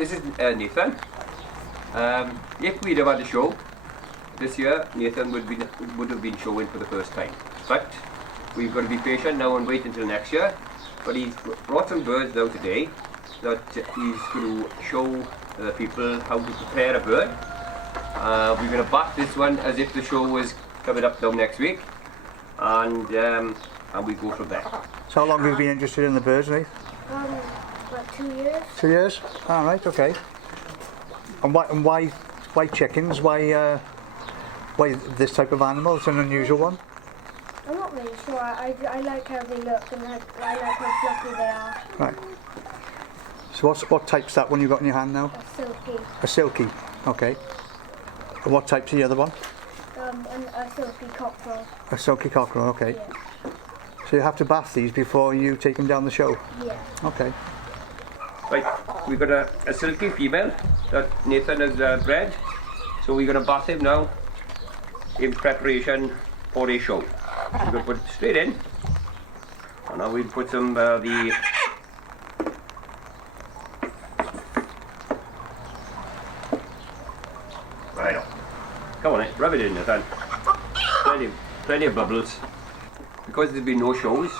this is Nathan. If we'd have had a show this year, Nathan would have been showing for the first time. But we've got to be patient now and wait until next year. But he's brought some birds now today that he's going to show the people how to prepare a bird. We're going to back this one as if the show was coming up now next week, and we go from there. So how long have you been interested in the birds, Nate? About 2 years. 2 years? All right, okay. And why chickens? Why this type of animal? It's an unusual one. I'm not really sure. I like how they look, and I like how fluffy they are. Right. So what type's that one you got in your hand now? A silky. A silky. Okay. And what type's the other one? A silky cockerel. A silky cockerel. Okay. Yeah. So you have to bath these before you take them down the show? Yeah. Okay. Right, we've got a silky female that Nathan has bred, so we're going to bath him now in preparation for a show. We're going to put it straight in, and now we'll put some the right on. Come on, rub it in, Nathan. Plenty of bubbles. Because there's been no shows,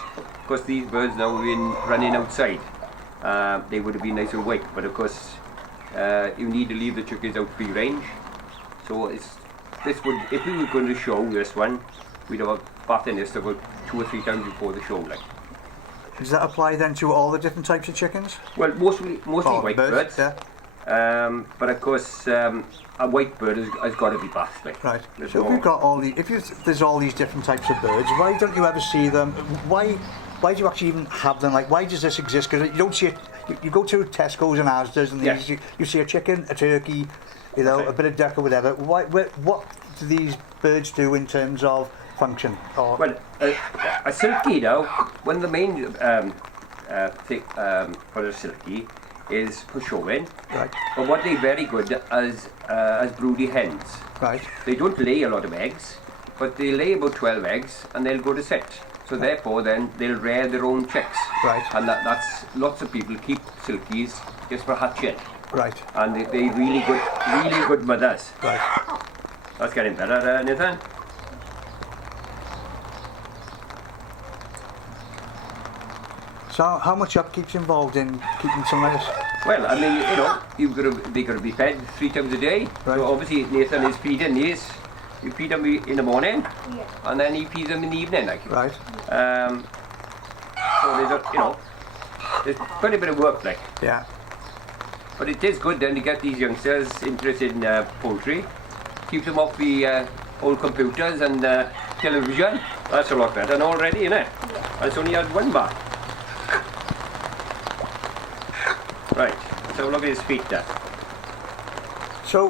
because these birds now have been running outside. They would have been nice and awake, but of course you need to leave the chickens out free range. So if we were going to show this one, we'd have a bath in this about 2 or 3 times before the show. Like. Does that apply then to all the different types of chickens? Well, mostly white birds. Yeah. But of course a white bird has got to be bathed. Like. Right. So if you've got there's all these different types of birds, why don't you ever see them? Why do you actually even have them? Like, why does this exist? Because you don't see it. You go to Tesco's and Asda's, and yes. you see a chicken, a turkey, you know, a bit of duck or whatever. What do these birds do in terms of function? Or well, a silky now, one of the main thing for a silky is for showing. Right. But what they're very good as broody hens. Right. They don't lay a lot of eggs, but they lay about 12 eggs, and they'll go to set. So therefore, then they'll rear their own chicks. Right. And that's lots of people keep silkies just for hatching. Right. And they're really good mothers. Right. That's getting better, Nathan. So how much upkeep's involved in keeping some of this? Well, I mean, you know, they've got to be fed 3 times a day. Right. So obviously Nathan is feeding these. You feed them in the morning, Yeah. and then he feeds them in the evening, like. Right. So there's quite a bit of work, like. Yeah. But it is good then to get these youngsters interested in poultry. Keeps them off the old computers and television. That's a lot better than already, isn't it? Yeah. It's only had 1 bar. Right, so look at his feet there. So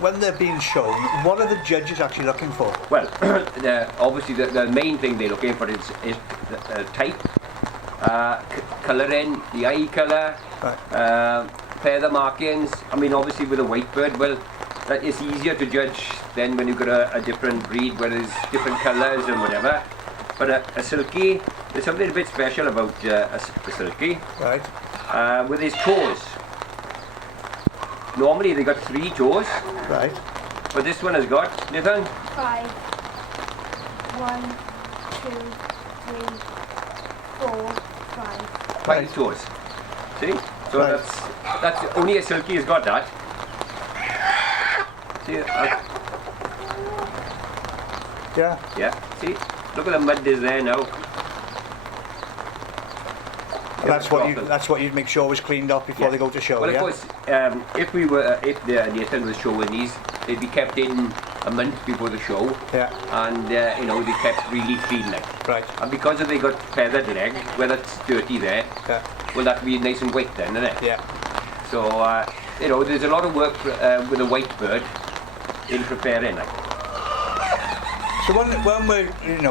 when they're being shown, what are the judges actually looking for? Well, obviously the main thing they're looking for is the type, colouring, the eye colour, Right. feather markings. I mean, obviously with a white bird, well, that is easier to judge than when you've got a different breed where there's different colours and whatever. But a silky, there's something a bit special about a silky. Right. With his toes. Normally they got 3 toes, Right. but this one has got, Nathan? 5. 1, 2, 3, 4, 5. 5 toes. See? So Right. that's only a silky has got that. See? Yeah. Yeah. See? Look at the mud is there now. That's what you'd make sure was cleaned up before Yeah. they go to show. Well, yeah? of course, if Nathan was showing these, they'd be kept in a month before the show. Yeah. And they kept really clean, like. Right. And because they got feathered legs, where that's dirty there, Yeah. well, that be nice and white then, isn't it? Yeah. So there's a lot of work with a white bird in preparing, like. So when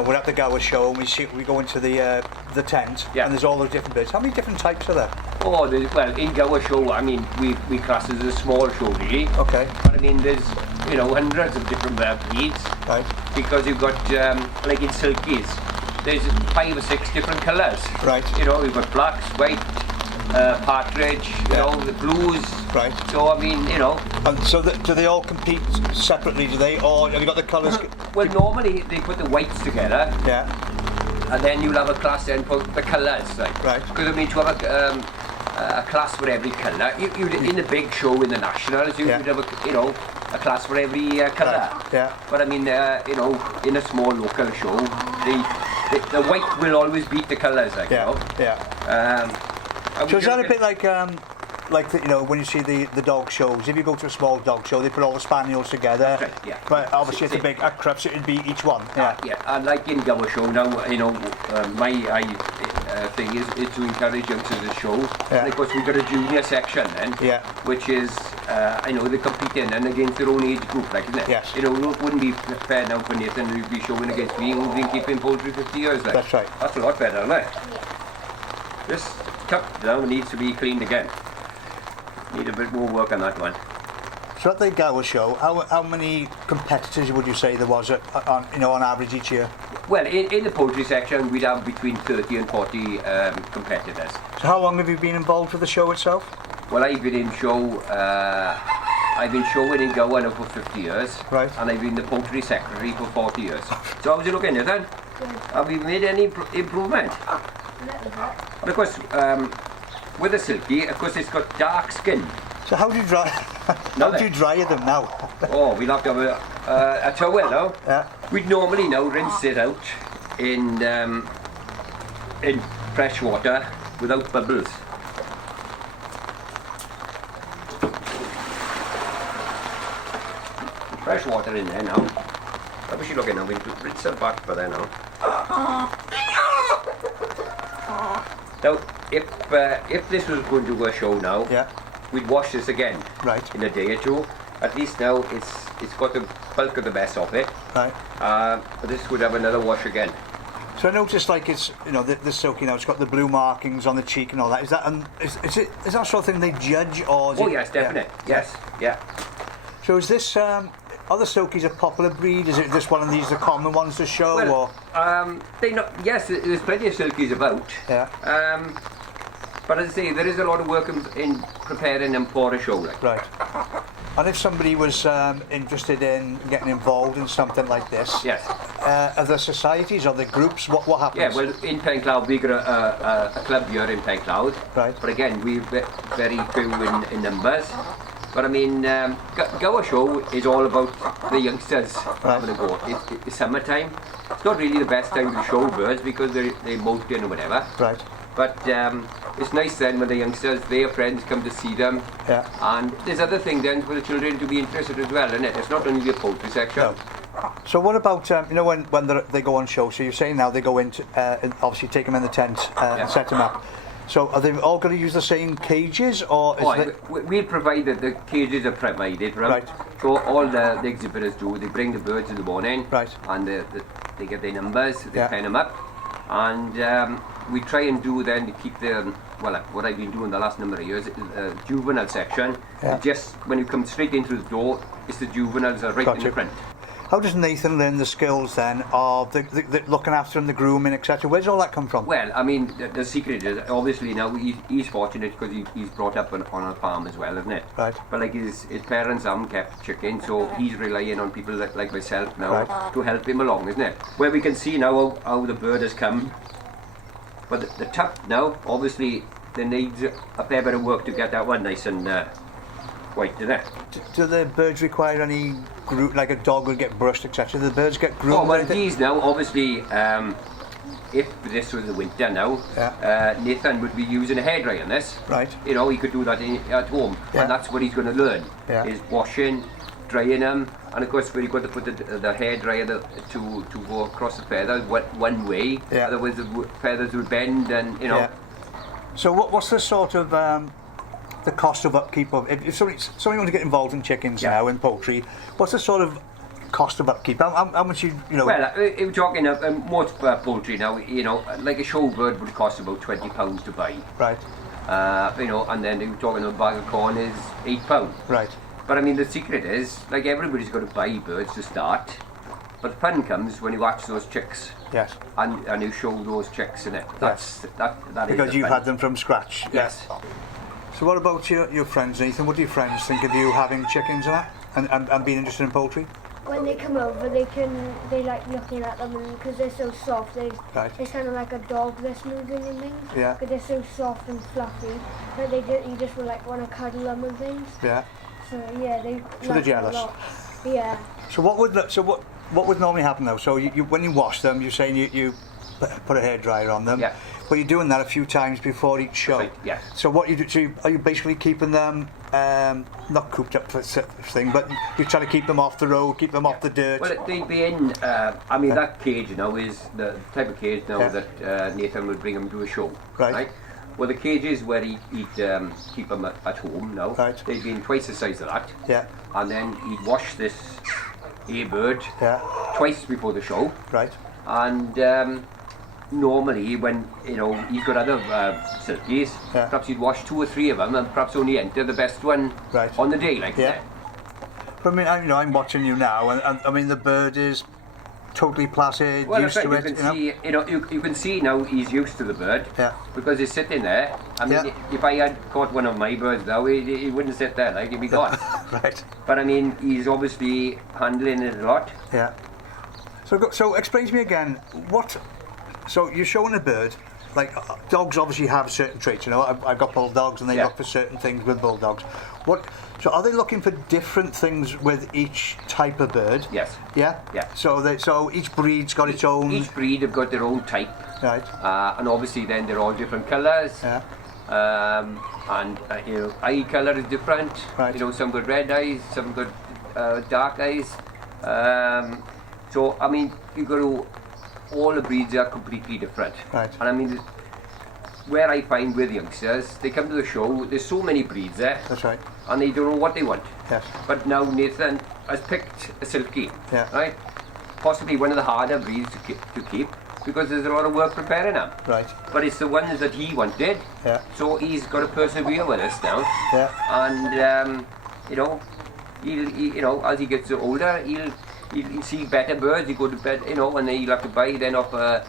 we're at the Gower Show and we go into the tent, Yeah. and there's all those different birds. How many different types are there? Oh, well, in Gower Show, I mean, we class it as a small show, really. Okay. But I mean, there's hundreds of different breeds. Right. Because you've got like in silkies, there's 5 or 6 different colours. Right. You've got blacks, white, partridge, you know, the blues. Right. So I mean, you know. And so do they all compete separately? Do they, or have you got the colours? Well, normally they put the whites together. Yeah. And then you'll have a class then for the colours, like. Right. Because I mean, to have a class for every colour, you in the big show in the nationals, you'd have a class for every colour. Right. Yeah. But I mean, you know, in a small local show, the white will always beat the colours, like, Yeah. you know. Yeah. So is that a bit like the, you know, when you see the dog shows? If you go to a small dog show, they put all the spaniels together. Right, yeah. But obviously, it's a big Crufts, it'd be each one. Yeah. Yeah, and like in Gower Show now, you know, my thing is to encourage youngsters to show. Yeah. And of course, we've got a junior section then, Yeah. which is, I know, they're competing and against their own age group, like, isn't it? Yes. You know, it wouldn't be fair now for Nathan to be showing against me who's been keeping poultry 50 years. Like. That's right. That's a lot better, isn't it? Yeah. This cup now needs to be cleaned again. Need a bit more work on that one. So at the Gower Show, how many competitors would you say there was on average each year? Well, in the poultry section, we'd have between 30 and 40 competitors. So how long have you been involved with the show itself? Well, I've been showing in Gower now for 50 years. Right. And I've been the poultry secretary for 40 years. So how's it looking, Nathan? Good. Have we made any improvement? Little bit. And of course, with the silky, of course, it's got dark skin. So how do you dry? How do you dry them now? Oh, we'll have to have a towel now. Yeah. We'd normally now rinse it out in fresh water without bubbles. Fresh water in there now. How was she looking now? We'll rinse her back for there now. Now, if this was going to a show now, Yeah. we'd wash this again. Right. In a day or two. At least now it's got the bulk of the mess off it. Right. But this would have another wash again. So I noticed, like, it's, you know, the silky now, it's got the blue markings on the cheek and all that. Is that is that sort of thing they judge, or is Oh it, yes, definitely. Yeah. Yes, yeah. So is this are the silkies a popular breed? Is it just one of these the common ones to show, Well, or they not. Yes, there's plenty of silkies about. yeah? But as I say, there is a lot of work in preparing them for a show. Like. Right. And if somebody was interested in getting involved in something like this, Yes. are there societies or the groups? What happens? Yeah. Well, in Pencloud, we got a club here in Pencloud. Right. But again, we're very few in numbers. But I mean, Gower Show is all about the youngsters having a go. It's summertime. It's not really the best time to show birds because they're molting or whatever. Right. But it's nice then when the youngsters, their friends come to see them. Yeah. And there's other things then for the children to be interested as well, isn't it? It's not only the poultry section. No. So what about you know, when they go on show? So you're saying now they go into and obviously take them in the tent and set them up. So are they all going to use the same cages, or is We'll provide the cages are provided, right? Right. So all the exhibitors do, they bring the birds in the morning, Right. and they get their numbers, they Yeah. pen them up, and we try and do then to keep them, well, what I've been doing the last number of years, juvenile section. Yeah. Just when you come straight into the door, it's the juveniles are right Got in you. the front. How does Nathan learn the skills then of the looking after him, the grooming, etc.? Where does all that come from? Well, I mean, the secret is, obviously now he's fortunate because he's brought up on a farm as well, isn't it? Right. But like his parents haven't kept chickens, so he's relying on people like myself now Right. to help him along, isn't it? Where we can see now how the bird has come. But the tuck now, obviously, there needs a fair bit of work to get that one nice and white, isn't it? Do the birds require any like a dog would get brushed, etc.? Do the birds get groomed? Oh, or well, anything? these now, obviously, if this was the winter now, Nathan would be using a hairdryer on this. Right. You know, he could do that at home, Yeah. and that's what he's going to learn, Yeah. is washing, drying them, and of course, we've got to put the hairdryer to go across the feathers one way, Yeah. otherwise the feathers would bend, and, you know. Yeah. So what's the sort of the cost of upkeep of if somebody wants to get involved in chickens Yeah. now in poultry? What's the sort of cost of upkeep? How much you know? Well, we're talking most poultry now. You know, like a show bird would cost about £20 to buy. Right. You know, and then we're talking a bag of corn is £8. Right. But I mean, the secret is, like, everybody's got to buy birds to start. But the fun comes when you watch those chicks. Yes. And you show those chicks in it. That's that is Because the you've fun. had them from scratch. Yes. So what about your friends, Nathan? What do your friends think of you having chickens and that? And being interested in poultry? When they come over, they like looking at them, and because they're so soft, it's kind of like a dog that's moving and things. Yeah. But they're so soft and fluffy that you just will like want to cuddle them and things. Yeah. So yeah, they. So they're jealous. A lot. Yeah. So what would normally happen though? So you when you wash them, you're saying you put a hairdryer on them. Yeah. But you're doing that a few times before each show. Right, yeah. So what you do? So are you basically keeping them not cooped up for thing, but you try to keep them off the road, keep them off the dirt. Well, they'd be in. I mean, that cage now is the type of cage now that Nathan would bring them to a show. Right. Well, the cages where he'd keep them at home now. Right. They'd be in twice the size of that. Yeah. And then he'd wash this bird twice before the show. Right. And normally when he's got other silkies, perhaps he'd wash 2 or 3 of them and perhaps only enter the best one on the day, like that. But I mean, I'm watching you now, and I mean the bird is totally placid, well, used to it. You can see now he's used to the bird because he's sitting there. I mean, if I had caught one of my birds now, he wouldn't sit there, like he'd be gone. Right. But I mean, he's obviously handling it a lot. Yeah. So explain to me again what. So you're showing a bird, like dogs obviously have certain traits. I've got bulldogs and they look for certain things with bulldogs. So are they looking for different things with each type of bird? Yes. Yeah. Yeah. So each breed's got its own. Each breed have got their own type. Right. And obviously then they're all different colours. Yeah. And eye colour is different. Right. Some got red eyes, some got dark eyes. So I mean, all the breeds are completely different. Right. And I mean, where I find with youngsters, they come to the show, there's so many breeds there. That's right. And they don't know what they want. Yes. But now Nathan has picked a silky. Yeah. Right? Possibly one of the harder breeds to keep because there's a lot of work preparing them. Right. But it's the ones that he wanted. Yeah. So he's got to persevere with us now. Yeah. And he'll as he gets older, he'll see better birds. He go to bed, and then he'll have to buy then off a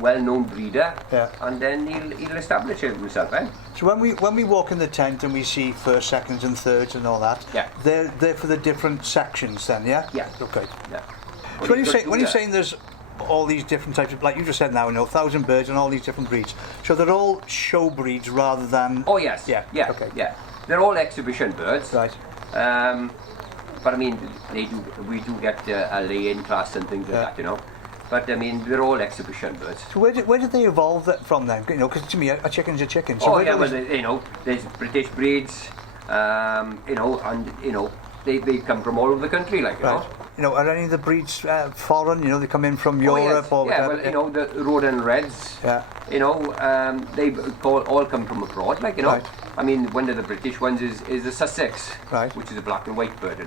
well-known breeder. Yeah. And then he'll establish it himself. So when we walk in the tent and we see first, seconds, and thirds and all that, they're for the different sections then, yeah. Yeah. Okay. Yeah. So when you're saying there's all these different types of, like you just said now, 1,000 birds and all these different breeds, so they're all show breeds rather than. Oh yes. Yeah. Okay. Yeah. They're all exhibition birds. Right. But I mean, we do get a lay-in class and things like that, But I mean, they're all exhibition birds. So where did they evolve that from then? Because to me, a chicken's a chicken. So there's British breeds, and they come from all over the country, like right. Are any of the breeds foreign? They come in from Europe or whatever? The Rhoden Reds. Yeah. They all come from abroad, like Right. I mean, one of the British ones is the Sussex, right, which is a black and white bird,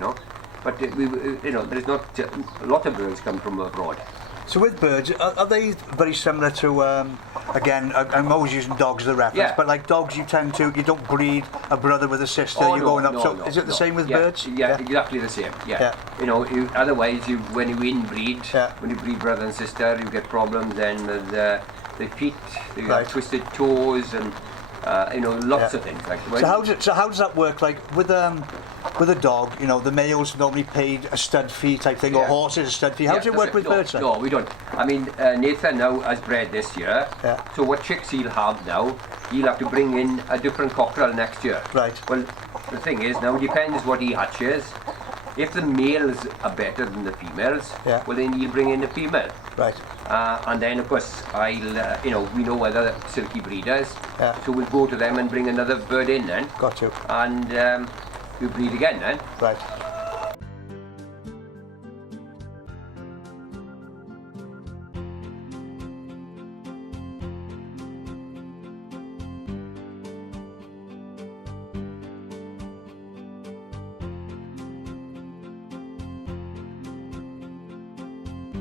But there's not a lot of birds come from abroad. So with birds, are they very similar to? Again, I'm always using dogs as a reference, but like dogs, you don't breed a brother with a sister. Is it the same with birds? Yeah, exactly the same. Yeah. Otherwise, when you inbreed, when you breed brother and sister, you get problems then with the feet, you have twisted toes, and lots of things. Like so how does that work? Like with a dog, the males normally paid a stud fee type thing, or horses a stud fee. How does it work with birds? No, we don't. I mean, Nathan now has bred this year. Yeah. So what chicks he'll have now, he'll have to bring in a different cockerel next year. Right. Well, the thing is, now it depends what he hatches. If the males are better than the females, well then he'll bring in the female. Right. And then of course we know other silky breeders. Yeah. So we'll go to them and bring another bird in then. Got you. And we breed again then. Right.